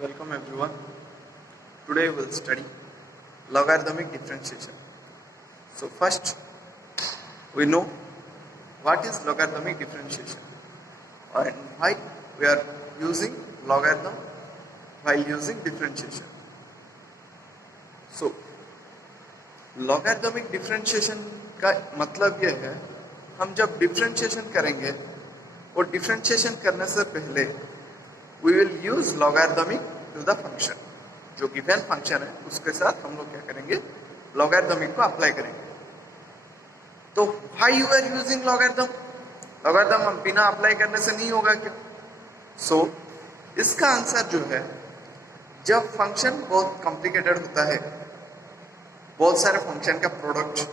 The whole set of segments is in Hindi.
Welcome everyone. Today we will study logarithmic differentiation. So first we know what is logarithmic differentiation and why we are using logarithm while using differentiation. So logarithmic differentiation का मतलब यह है हम जब differentiation करेंगे और differentiation करने से पहले we will use logarithmic to the function. जो given function है उसके साथ हम लोग क्या करेंगे logarithmic को apply करेंगे. तो why you are using logarithm? logarithm हम बिना apply करने से नहीं होगा क्या? So इसका आंसर जो है जब फंक्शन बहुत कॉम्प्लिकेटेड होता है, बहुत सारे फंक्शन का प्रोडक्ट,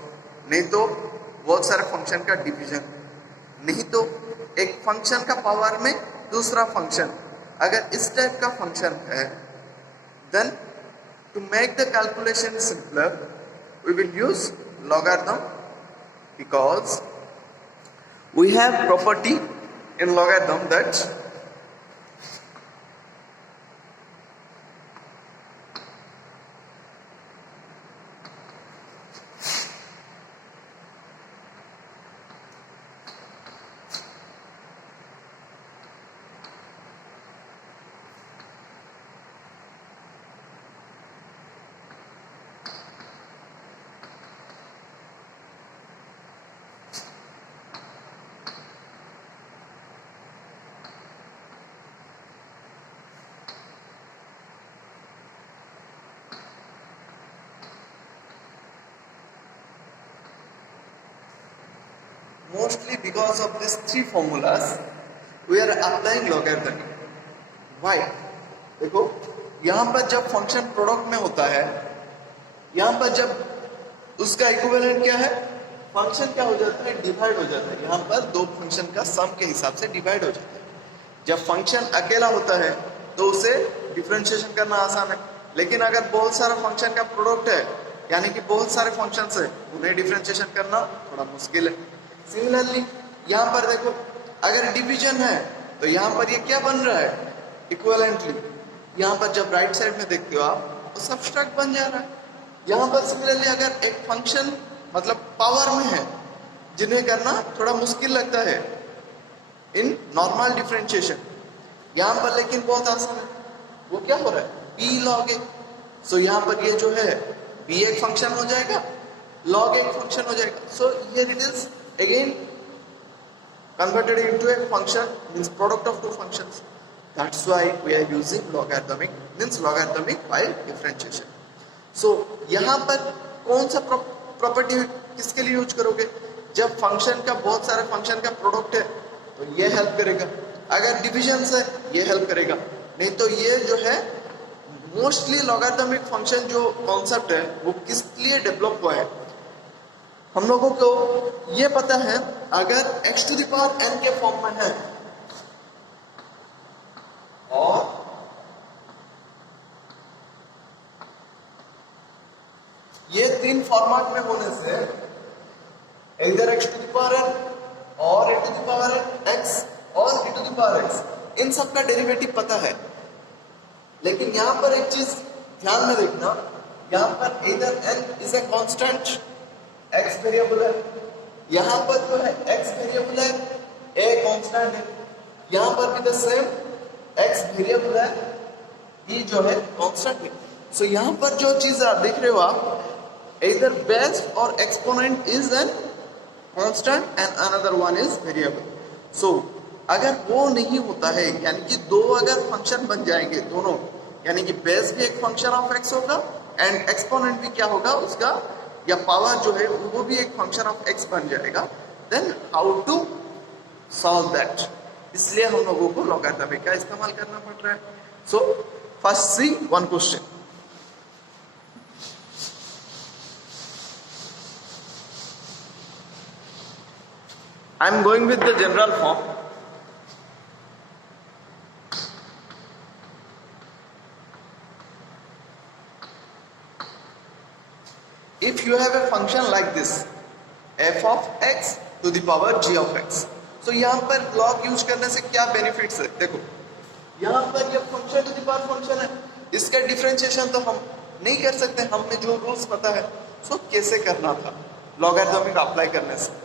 नहीं तो बहुत सारे फंक्शन का डिवीजन, नहीं तो एक फंक्शन का पावर में दूसरा फंक्शन, अगर इस टाइप का फंक्शन है, then to make the calculation simpler we will use logarithm because we have property in logarithm that mostly because of these three formulas we are applying logarithm. Why? देखो यहाँ पर जब फंक्शन प्रोडक्ट में होता है, यहाँ पर जब उसका इक्विवेलेंट क्या है, फंक्शन क्या हो जाता है, डिवाइड हो जाता है. यहाँ पर दो फंक्शन का सम के हिसाब से डिवाइड हो जाता है. जब फंक्शन अकेला होता है तो उसे डिफरेंशिएशन करना आसान है, लेकिन अगर बहुत सारा फंक्शन का प्रोडक्ट है, यानी कि बहुत सारे फंक्शंस है, उन्हें डिफरेंशिएशन करना थोड़ा मुश्किल है. सिमिलरली यहाँ पर देखो अगर डिवीजन है तो यहाँ पर ये क्या बन रहा है, इक्विवेलेंटली. यहाँ पर जब राइट साइड में देखते हो आप तो सबट्रैक्ट बन जा रहा है. यहाँ पर सिमिलरली अगर एक फंक्शन मतलब पावर में है, जिन्हें करना थोड़ा मुश्किल लगता है इन नॉर्मल डिफरेंशिएशन, यहाँ पर लेकिन बहुत आसान है. वो क्या हो रहा है, b log a. सो यहाँ पर ये जो है b एक फंक्शन हो जाएगा, log एक फंक्शन हो जाएगा. So here it is again converted into a function, means product of two functions. That's why we are using logarithmic, means logarithmic while differentiation. So यहाँ पर कौन सा प्रॉपर्टी किसके लिए यूज करोगे, जब फंक्शन का बहुत सारे फंक्शन का प्रोडक्ट है तो ये हेल्प करेगा, अगर डिविजन है ये हेल्प करेगा, नहीं तो ये जो है मोस्टली लॉगरिथमिक फंक्शन जो कॉन्सेप्ट है वो किस लिए डेवलप हुआ है. हम लोगों को ये पता है अगर x to the power n के फॉर्म में है और ये तीन फॉर्मेट में होने से इधर x to the power n और a to the power n x और b to the power x, इन सब का डेरिवेटिव पता है. लेकिन यहां पर एक चीज ध्यान में देखना, यहां पर इधर n is a constant, x variable है, यहाँ पर जो है x वेरिएबल है, a कांस्टेंट है, यहाँ पर भी द सेम x वेरिएबल है, b जो है कांस्टेंट है. सो यहाँ पर जो चीज आप देख रहे हो आप, इधर बेस और exponent is an constant and another one is variable. So अगर वो नहीं होता है, यानी कि दो अगर फंक्शन बन जाएंगे दोनों, यानी कि बेस भी एक फंक्शन ऑफ x होगा एंड एक्सपोनेंट भी क्या होगा उसका, या पावर जो है वो भी एक फंक्शन ऑफ x बन जाएगा, then how to solve that. इसलिए हम लोगों को लॉगरिथमिक का इस्तेमाल करना पड़ रहा है. So first see one question. I am going with the general form. If you have a function like this, f of x to the power g of x, so यहाँ पर log यूज करने से क्या बेनिफिट्स है, देखो यहाँ पर ये function to the power function है, इसका डिफरेंशिएशन तो हम नहीं कर सकते, हमें जो रूल्स पता है। सो कैसे करना था लॉगरिथमिक अप्लाई करने से।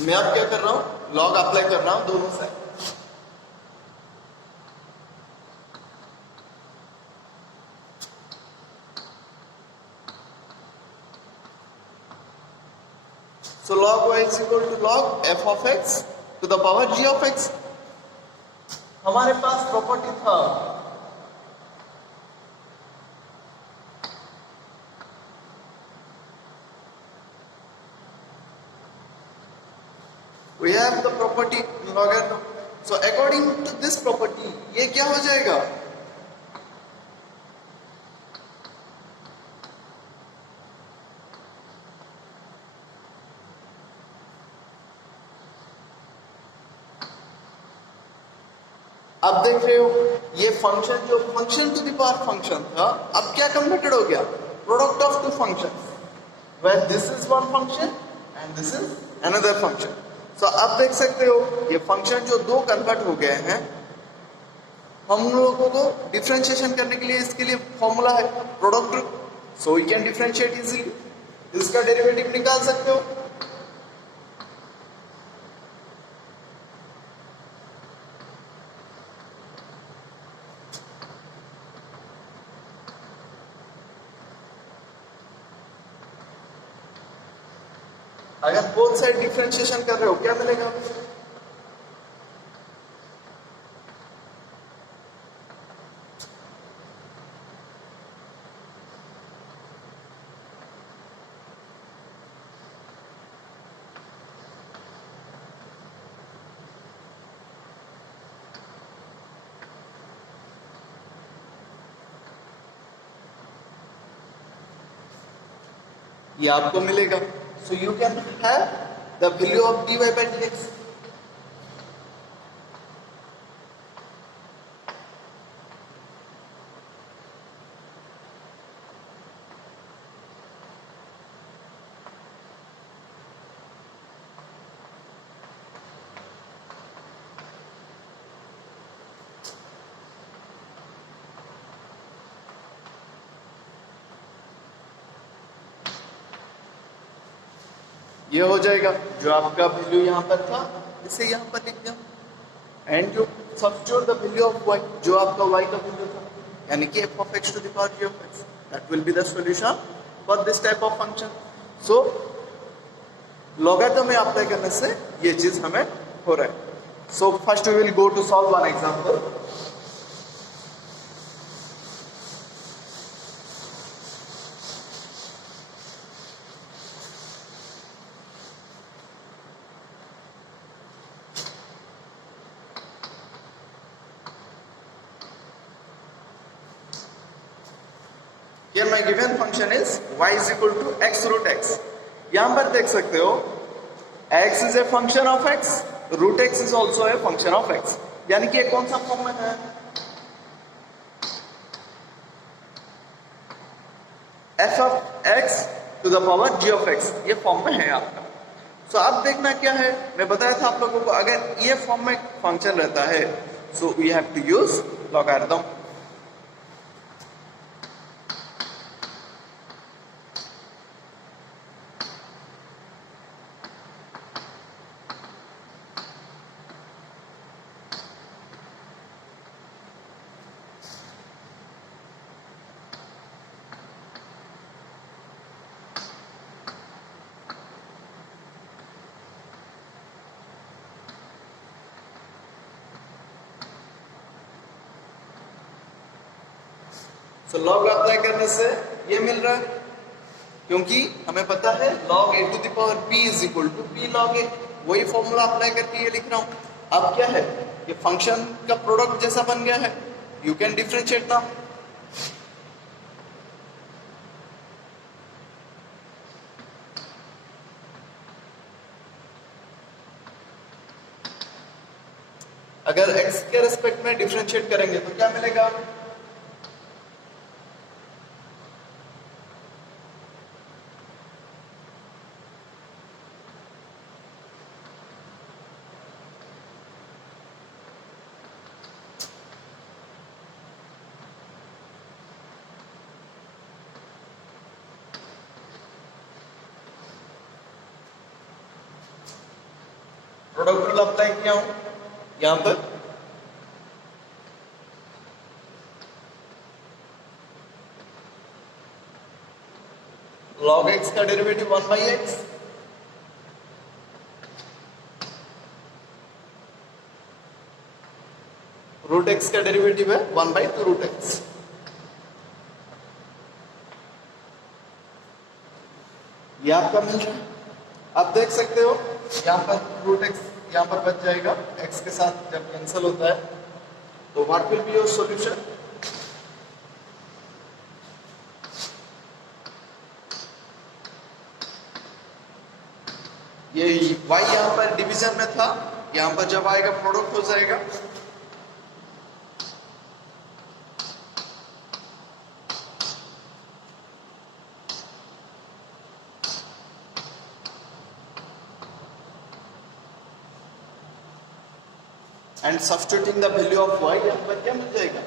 मैं अब क्या कर रहा हूं, लॉग अप्लाई कर रहा हूं दोनों side. So log y is equal to log f of x to the power g of x। हमारे पास प्रॉपर्टी था we have the property logarithm। So according to this property ये क्या हो जाएगा, अब देख रहे हो ये फंक्शन जो function to the power function था, अब क्या कन्वर्टेड हो गया, product of two functions, where this is one function and this is another function। सो अब देख सकते हो ये फंक्शन जो दो कन्वर्ट हो गए हैं, हम लोगों को डिफरेंशिएशन करने के लिए इसके लिए फॉर्मूला है product. So we can differentiate easily, इसका डेरिवेटिव निकाल सकते हो। अगर बोथ साइड डिफरेंशिएशन कर रहे हो क्या मिलेगा, ये आपको मिलेगा। So you can have the value of dy by dx। ये हो जाएगा जो आपका वैल्यू यहाँ पर था इसे यहाँ पर लिख दिया, एंड जो substitute the value of y, जो आपका y का वैल्यू था, यानी कि f of x to the power g of x, that will be the solution for this type of function। so logarithm में अप्लाई करने से ये चीज हमें हो रहा है। So first we will go to solve one example. Here my given function is y is equal to x root x। यहां पर देख सकते हो x is a function of x, root x is also a function of x, यानी कि ये कौन सा फॉर्म में है, f of x to the power g of x, ये फॉर्म में है आपका। सो अब देखना क्या है, मैं बताया था आप लोगों को अगर ये फॉर्म में फंक्शन रहता है so we have to use logarithm. So log apply करने से ये मिल रहा है, क्योंकि हमें पता है log a to the power p is equal to p log a, वही फॉर्मूला अप्लाई करके ये लिख रहा हूं। अब क्या है, ये फंक्शन का प्रोडक्ट जैसा बन गया है, यू कैन डिफरेंशिएट नाउ। अगर x के रेस्पेक्ट में डिफरेंशिएट करेंगे तो क्या मिलेगा, प्रोडक्ट रूल अप्लाई किया हूं यहां पर। log x का डेरिवेटिव 1/x, रूट x का डेरिवेटिव है 1/2 रूट x। ये आपका मिल रहा है, आप देख सकते हो यहां पर रूट x यहां पर बच जाएगा, x के साथ जब कैंसिल होता है तो what will be your solution? ये y यहां पर डिवीजन में था, यहां पर जब आएगा प्रोडक्ट हो जाएगा। And substituting the value of y यहां पर क्या मिल जाएगा?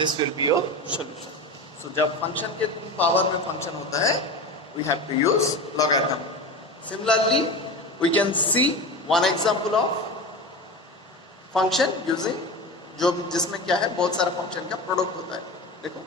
This will be your solution. So जब फंक्शन के पावर में फंक्शन होता है, we have to use logarithm. Similarly, we can see one example of function using जो जिसमें क्या है बहुत सारा फंक्शन का प्रोडक्ट होता है। देखो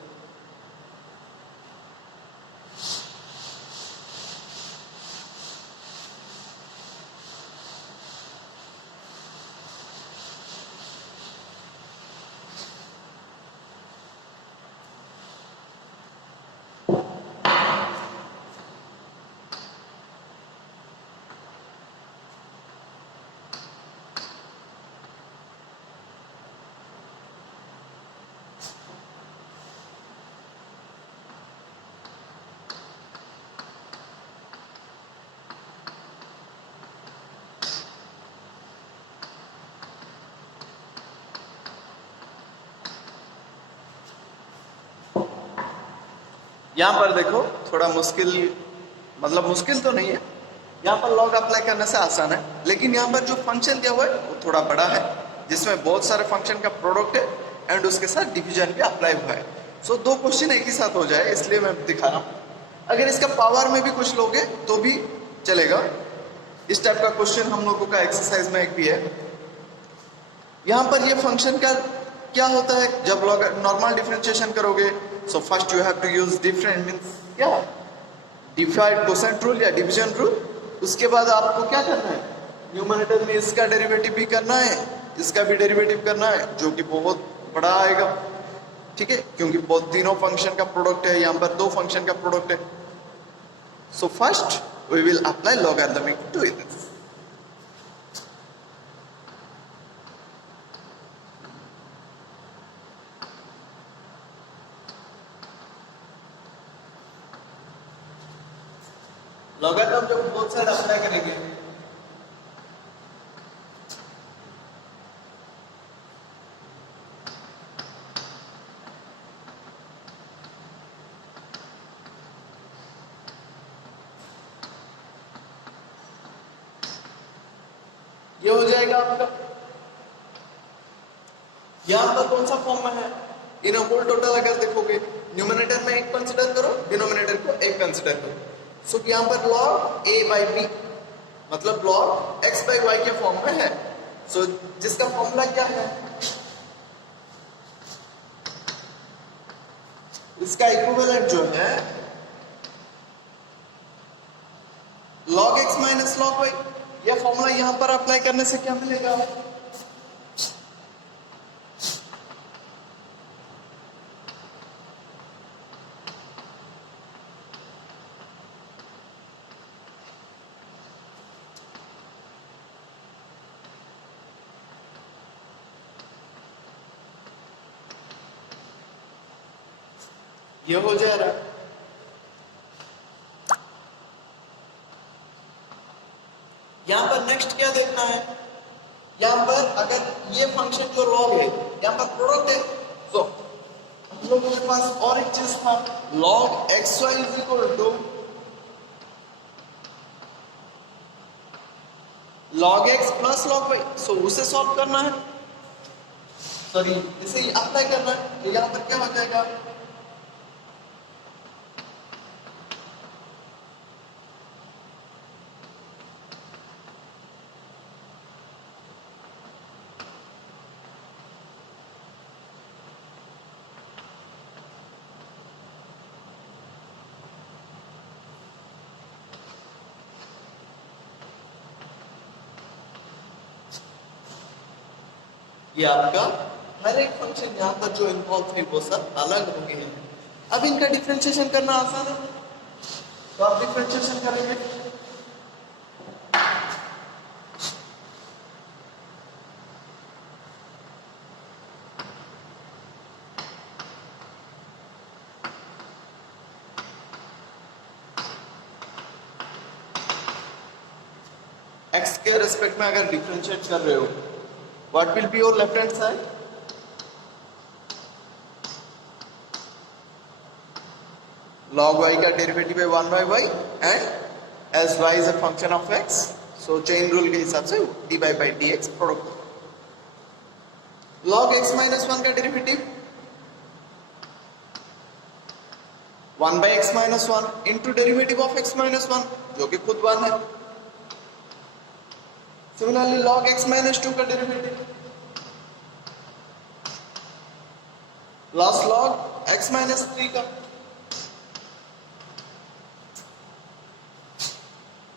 यहां पर देखो थोड़ा मुश्किल, मतलब मुश्किल तो नहीं है, यहां पर लॉग अप्लाई करने से आसान है, लेकिन यहां पर जो फंक्शन दिया हुआ है वो थोड़ा बड़ा है, जिसमें बहुत सारे फंक्शन का प्रोडक्ट है एंड उसके साथ डिवीजन भी अप्लाई हुआ है। सो दो क्वेश्चन एक ही साथ हो जाए, इसलिए मैं दिखा रहा हूं। अगर इसका पावर में भी कुछ लोगे तो भी चलेगा। इस टाइप का क्वेश्चन हम लोगों का एक्सरसाइज में एक भी है। यहां पर ये फंक्शन का क्या होता है, जब लॉग नॉर्मल डिफरेंशिएशन करोगे, so first you have to use different means क्या, डिवाइड कोसेंट रूल या डिवीजन रूल। उसके बाद आपको क्या करना है, न्यूमरेटर में इसका डेरिवेटिव भी करना है, इसका भी डेरिवेटिव करना है, जो कि बहुत बड़ा आएगा, ठीक है, क्योंकि बहुत तीनों फंक्शन का प्रोडक्ट है, यहां पर दो फंक्शन का प्रोडक्ट है। So first we will apply logarithmic to this. Logarithm जब बोथ साइड अप्लाई करेंगे, ये हो जाएगा आपका, यहां पर कौन सा फॉर्म में है, इन होल टोटल अगर देखोगे न्यूमरेटर में एक कंसीडर करो, डिनोमिनेटर को एक कंसीडर करो। सो यहां पर log a by b मतलब log x by y के फॉर्म में है। सो जिसका फॉर्मूला क्या है, इसका इक्विवेलेंट जो है log x minus log y। यह फॉर्मूला यहां पर अप्लाई करने से क्या मिलेगा, ये हो जा रहा है। यहां पर नेक्स्ट क्या देखना है, यहां पर अगर ये फंक्शन जो लॉग है यहां पर प्रोडक्ट है, तो हम लोगों के पास और एक चीज था, log xy is equal to log x plus log y, so उसे सॉल्व करना है, सॉरी इसे अप्लाई करना है। तो यहाँ पर क्या हो जाएगा, ये आपका हर एक फंक्शन यहाँ पर जो इन्वॉल्व है वो सब अलग हो गए हैं। अब इनका डिफरेंशिएशन करना आसान है, तो आप डिफरेंशिएशन करेंगे। एक्स के रेस्पेक्ट में अगर डिफरेंशिएट कर रहे हो, what will be your left hand side, log y का डेरिवेटिव है 1 by y and as y is a function of x, so chain rule के हिसाब से dy by dx product. log x minus 1 का derivative 1 by x minus 1 into derivative of x minus 1 जो कि खुद 1 है। सिमिलरली log x minus 2 का derivative last log x minus 3 का,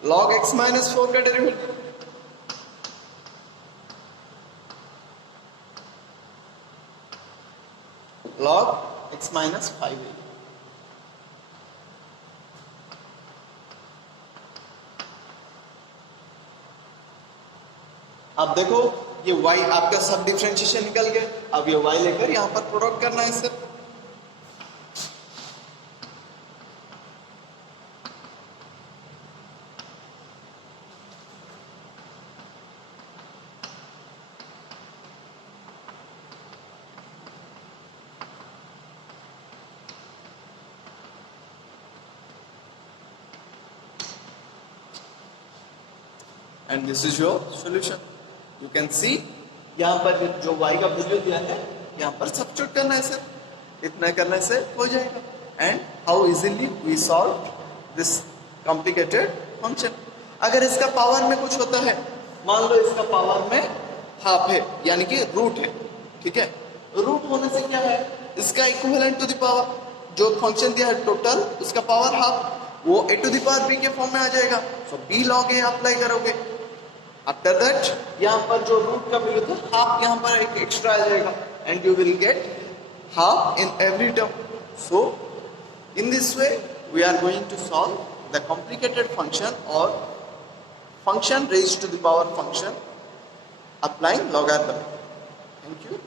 log x minus 4 का डेरिवेटिव, log x minus 5 है। अब देखो ये y आपका सब डिफरेंशिएशन निकल गया, अब ये y लेकर यहां पर प्रोडक्ट करना है सिर्फ। And this is your solution. You can see यहाँ पर जो y का वैल्यू दिया है यहाँ पर सब्स्टिट्यूट करना है सर, इतना करने से हो जाएगा। And how easily we solve this complicated function. अगर इसका पावर में कुछ होता है, मान लो इसका पावर में हाफ है यानी कि रूट है, ठीक है, रूट होने से क्या है, इसका इक्विवेलेंट टू द पावर जो फंक्शन दिया है टोटल उसका पावर हाफ, वो a to the power b के फॉर्म में आ जाएगा। So b log a apply करोगे, आफ्टर दैट यहाँ पर जो रूट का वैल्यू था हाफ यहाँ पर एक एक्स्ट्रा आ जाएगा and you will get half in every term. So in this way we are going to solve the complicated function or function raised to the power function applying logarithm. Thank you.